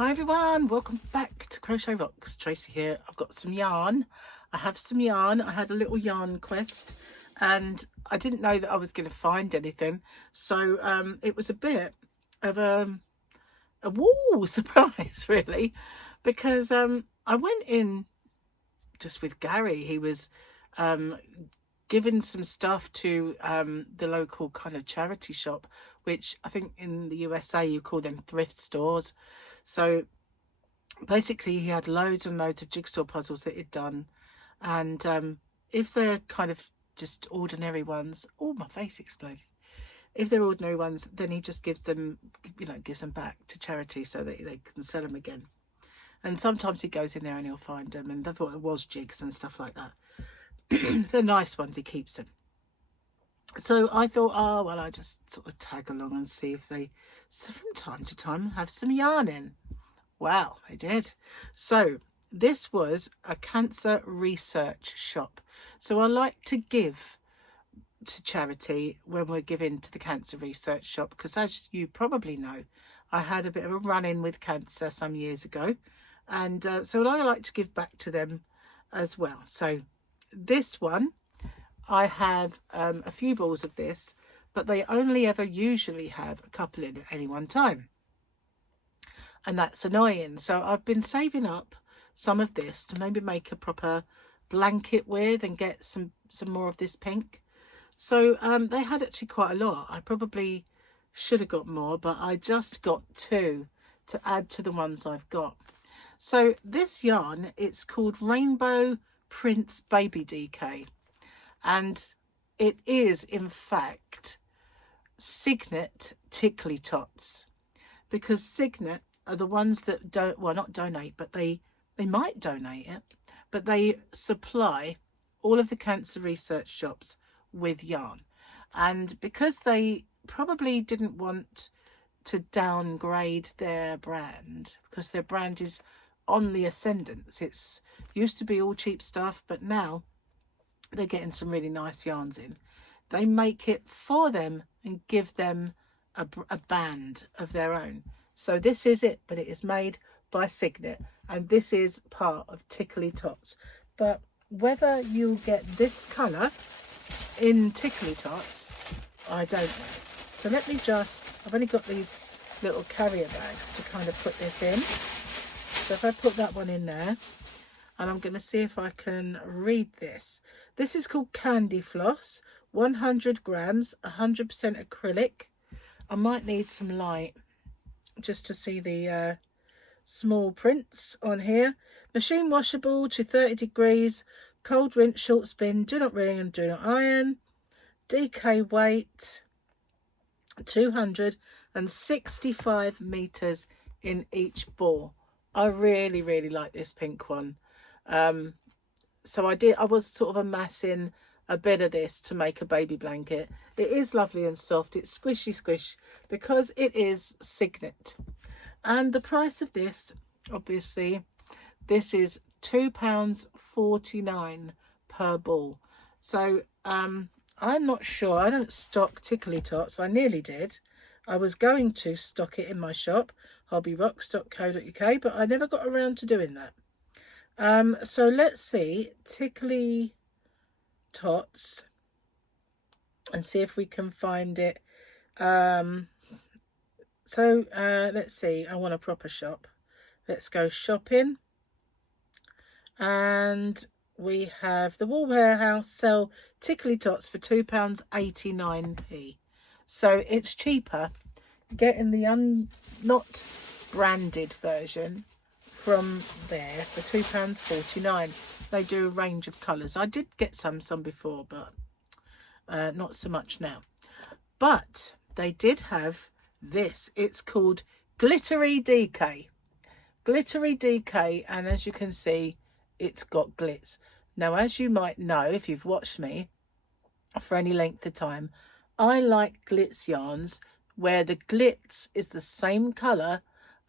Hi everyone, welcome back to Crochet Rocks. Tracy here. I've got some yarn. I have some yarn. I had a little yarn quest and I didn't know that I was going to find anything. So it was a bit of a woo surprise really, because I went in just with Gary. He was given some stuff to the local kind of charity shop, which I think in the USA you call them thrift stores. So basically he had loads and loads of jigsaw puzzles that he'd done, and if they're kind of just ordinary ones, oh, my face exploded. If they're ordinary ones, then he just gives them, gives them back to charity so that they can sell them again. And sometimes he goes in there and he'll find them, and I thought it was jigs and stuff like that. They're nice ones, he keeps them. So I thought, oh well, I just sort of tag along and see if they, so from time to time, have some yarn in. Wow, they did. So this was a cancer research shop. So I like to give to charity when we're giving to the cancer research shop, because as you probably know, I had a bit of a run-in with cancer some years ago, and so I like to give back to them as well. So this one, I have a few balls of this, but they only ever usually have a couple in at any one time, and that's annoying. So I've been saving up some of this to maybe make a proper blanket with and get some more of this pink. So they had actually quite a lot. I probably should have got more, but I just got two to add to the ones I've got. So this yarn, it's called Rainbow Prince Baby DK, and it is in fact Signet Tickly Tots, because Signet are the ones that not donate, but they might donate it, but they supply all of the cancer research shops with yarn. And because they probably didn't want to downgrade their brand, because their brand is on the ascendance, it's used to be all cheap stuff, but now they're getting some really nice yarns in. They make it for them and give them a band of their own. So this is it, but it is made by Signet, and this is part of Tickly Tots. But whether you'll get this colour in Tickly Tots, I don't know. So let me I've only got these little carrier bags to kind of put this in. So if I put that one in there, and I'm going to see if I can read this. This is called Candy Floss, 100 grams, 100% acrylic. I might need some light just to see the small prints on here. Machine washable to 30 degrees, cold rinse, short spin, do not wring and do not iron. DK weight 265 meters in each ball. I really like this pink one. So I was sort of amassing a bit of this to make a baby blanket. It is lovely and soft. It's squishy squish because it is Signet. And the price of this, obviously, this is £2.49 per ball. So I'm not sure. I don't stock Tickly Tots. I nearly did. I was going to stock it in my shop, hobbyrocks.co.uk, but I never got around to doing that. So let's see, Tickly Tots, and see if we can find it. Let's see, I want a proper shop. Let's go shopping. And we have the Wool Warehouse sell Tickly Tots for £2.89p. So it's cheaper getting the not branded version from there for £2.49. They do a range of colours. I did get some before, but not so much now. But they did have this. It's called Glittery DK. Glittery DK, and as you can see, it's got glitz. Now, as you might know, if you've watched me for any length of time, I like glitz yarns where the glitz is the same colour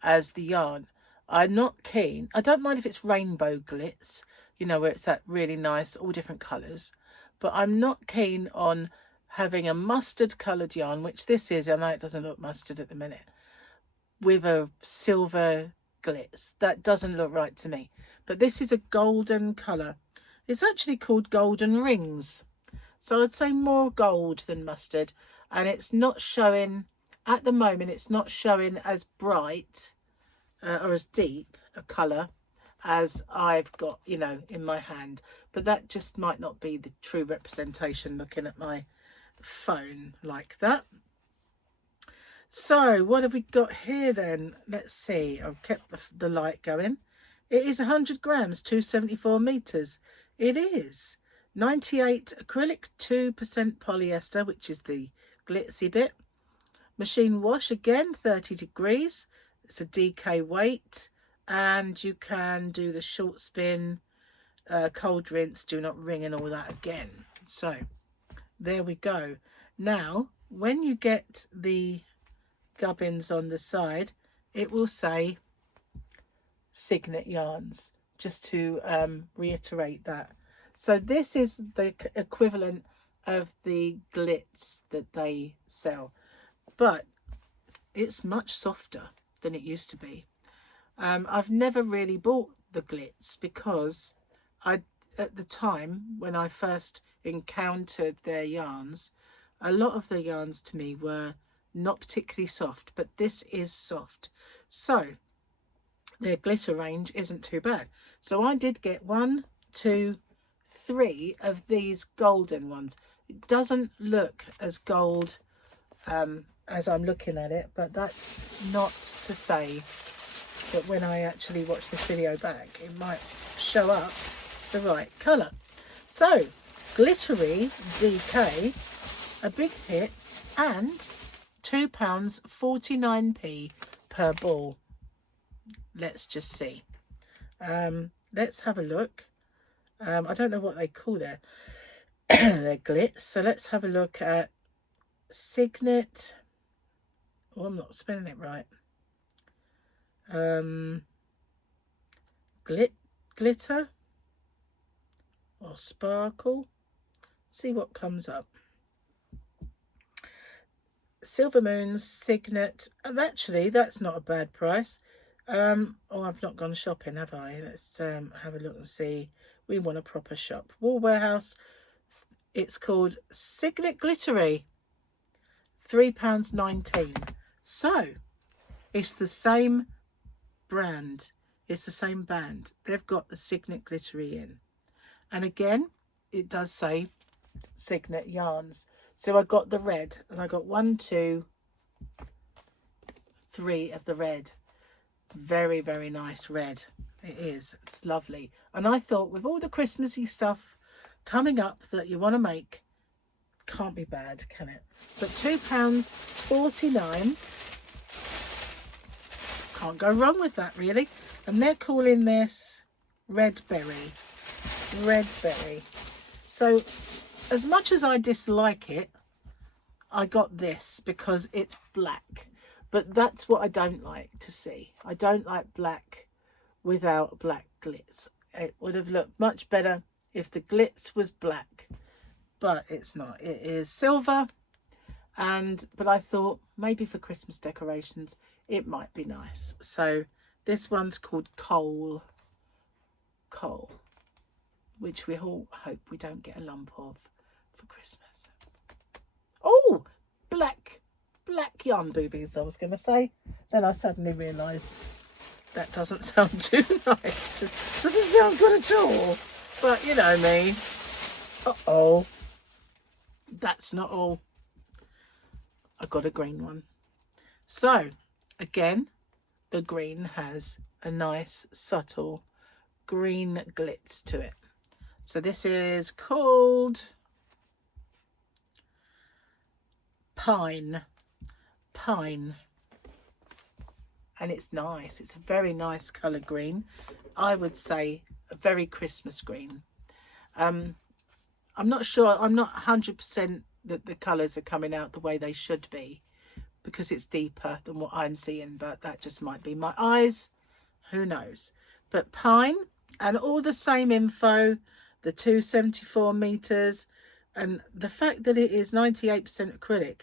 as the yarn. I'm not keen. I don't mind if it's rainbow glitz, where it's that really nice, all different colours. But I'm not keen on having a mustard coloured yarn, which this is. I know it doesn't look mustard at the minute, with a silver glitz. That doesn't look right to me. But this is a golden colour. It's actually called Golden Rings. So I'd say more gold than mustard. And it's not showing, at the moment, it's not showing as bright or as deep a colour as I've got, you know, in my hand. But that just might not be the true representation looking at my phone like that. So what have we got here then? Let's see. I've kept the light going. It is 100 grams, 274 meters. It is 98 acrylic, 2% polyester, which is the glitzy bit. Machine wash again, 30 degrees. It's a DK weight, and you can do the short spin, cold rinse, do not wring, and all that again. So there we go. Now, when you get the gubbins on the side, it will say Cygnet Yarns, just to reiterate that. So this is the equivalent of the glitz that they sell, but it's much softer than it used to be. I've never really bought the glitz because at the time when I first encountered their yarns, a lot of the yarns to me were not particularly soft, but this is soft. So their glitter range isn't too bad. So I did get 1, 2, 3 of these golden ones. It doesn't look as gold as I'm looking at it, but that's not to say that when I actually watch this video back, it might show up the right colour. So glittery DK, a big hit, and £2.49 per ball. Let's just see. Let's have a look. I don't know what they call their their glitz, so let's have a look at Signet. Oh, I'm not spelling it right. Glitter or sparkle. See what comes up. Silver Moons, Signet. Actually, that's not a bad price. Oh, I've not gone shopping, have I? Let's have a look and see. We want a proper shop. Wool Warehouse. It's called Signet Glittery. £3.19. So it's the same brand. It's the same band. They've got the Cygnet Glittery in. And again, it does say Cygnet Yarns. So I got the red, and I got 1, 2, 3 of the red. Very, very nice red. It is. It's lovely. And I thought with all the Christmassy stuff coming up that you want to make, can't be bad, can it? But £2.49. Can't go wrong with that, really. And they're calling this red berry. Red berry. So as much as I dislike it, I got this because it's black. But that's what I don't like to see. I don't like black without black glitz. It would have looked much better if the glitz was black, but it's not. It is silver, but I thought maybe for Christmas decorations it might be nice. So this one's called Coal, which we all hope we don't get a lump of for Christmas. Oh, black yarn boobies, I was going to say. Then I suddenly realised that doesn't sound too nice. It doesn't sound good at all. But you know me. Uh-oh. That's not all. I got a green one. So, again, the green has a nice, subtle green glitz to it. So this is called Pine. And it's nice. It's a very nice colour green. I would say a very Christmas green. I'm not sure. I'm not 100% that the colours are coming out the way they should be because it's deeper than what I'm seeing, but that just might be my eyes. Who knows? But pine, and all the same info, the 274 meters, and the fact that it is 98% acrylic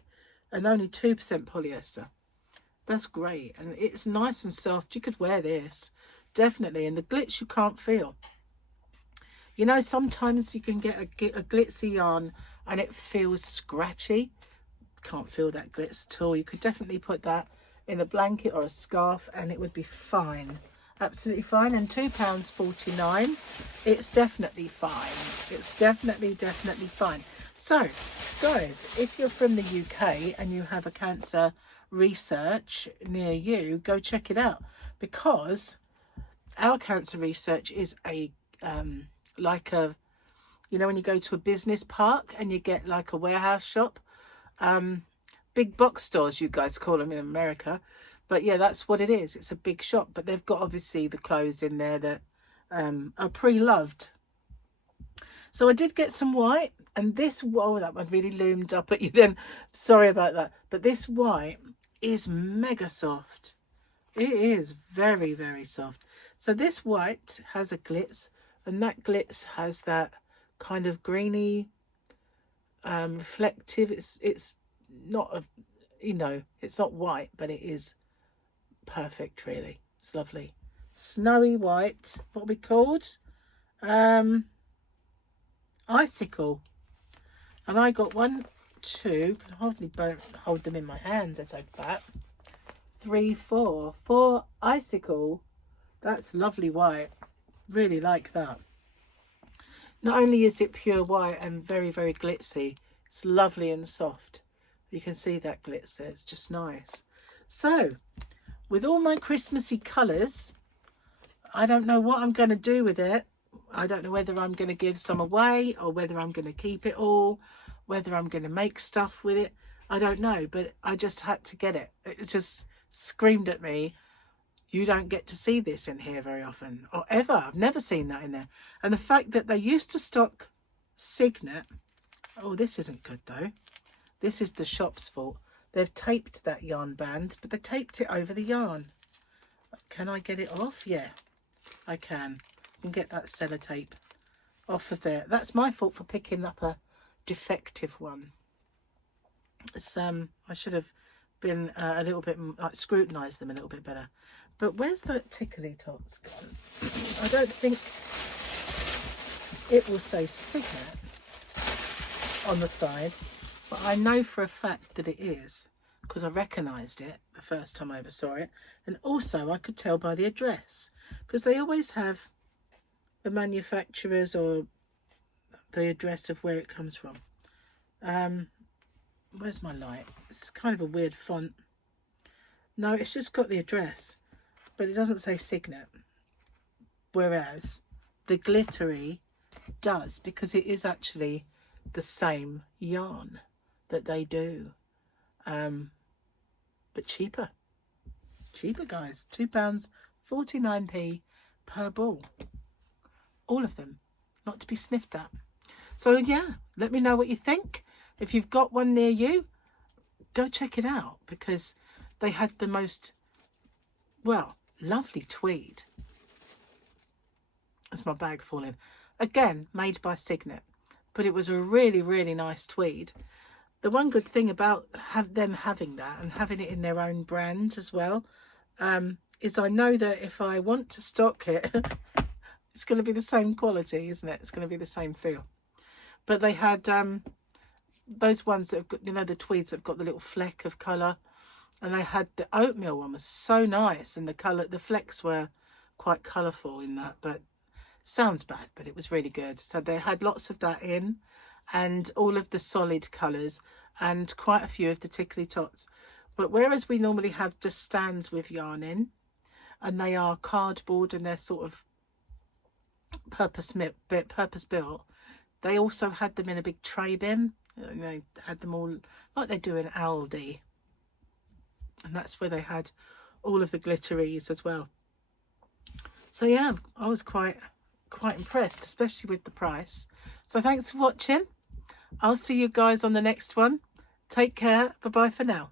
and only 2% polyester. That's great. And it's nice and soft. You could wear this, definitely. And the glitz you can't feel. You know, sometimes you can get a glitzy yarn and it feels scratchy. Can't feel that glitz at all. You could definitely put that in a blanket or a scarf and it would be fine. Absolutely fine. And £2.49, it's definitely fine. It's definitely fine. So guys, if you're from the UK and you have a cancer research near you, go check it out, because our cancer research is a like a, you know, when you go to a business park and you get like a warehouse shop, big box stores you guys call them in America, but yeah, that's what it is. It's a big shop, but they've got obviously the clothes in there that are pre-loved. So I did get some white, and this, whoa, that one really loomed up at you then, sorry about that, but this white is mega soft. It is very, very soft. So this white has a glitz, and that glitz has that kind of greeny reflective. It's not a, you know, it's not white, but it is perfect, really. It's lovely. Snowy white. What are we called? Icicle. And I got 1, 2, can hardly hold them in my hands, they're so fat. 3, 4 icicle. That's lovely white. Really like that. Not only is it pure white and very, very glitzy, it's lovely and soft. You can see that glitz there. It's just nice. So with all my Christmassy colours, I don't know what I'm going to do with it. I don't know whether I'm going to give some away or whether I'm going to keep it all, whether I'm going to make stuff with it. I don't know, but I just had to get it. It just screamed at me, you don't get to see this in here very often, or ever. I've never seen that in there. And the fact that they used to stock Cygnet, oh, this isn't good though. This is the shop's fault. They've taped that yarn band, but they taped it over the yarn. Can I get it off? Yeah, I can. I can get that sellotape off of there. That's my fault for picking up a defective one. It's, I should have been a little bit, like, scrutinised them a little bit better. But where's that Tickly Tots gone? I don't think it will say Signet on the side, but I know for a fact that it is, because I recognised it the first time I ever saw it. And also I could tell by the address, because they always have the manufacturers or the address of where it comes from. Where's my light? It's kind of a weird font. No, it's just got the address, but it doesn't say Signet, whereas the glittery does, because it is actually the same yarn that they do, but cheaper guys. £2.49 per ball, all of them, not to be sniffed at. So yeah, let me know what you think. If you've got one near you, go check it out, because they had the most, well, lovely tweed. That's my bag falling. Again, made by Cygnet, but it was a really, really nice tweed. The one good thing about them having that and having it in their own brand as well, is I know that if I want to stock it, it's going to be the same quality, isn't it? It's going to be the same feel. But they had those ones that have got, you know, the tweeds that have got the little fleck of colour, and they had the oatmeal one was so nice, and the colour, the flecks were quite colourful in that, but sounds bad, but it was really good. So they had lots of that in, and all of the solid colours, and quite a few of the Tickly Tots. But whereas we normally have just stands with yarn in, and they are cardboard and they're sort of purpose built, they also had them in a big tray bin. They had them all like they do in Aldi, and that's where they had all of the glitteries as well. So yeah, I was quite impressed, especially with the price. So thanks for watching. I'll see you guys on the next one. Take care. Bye bye for now.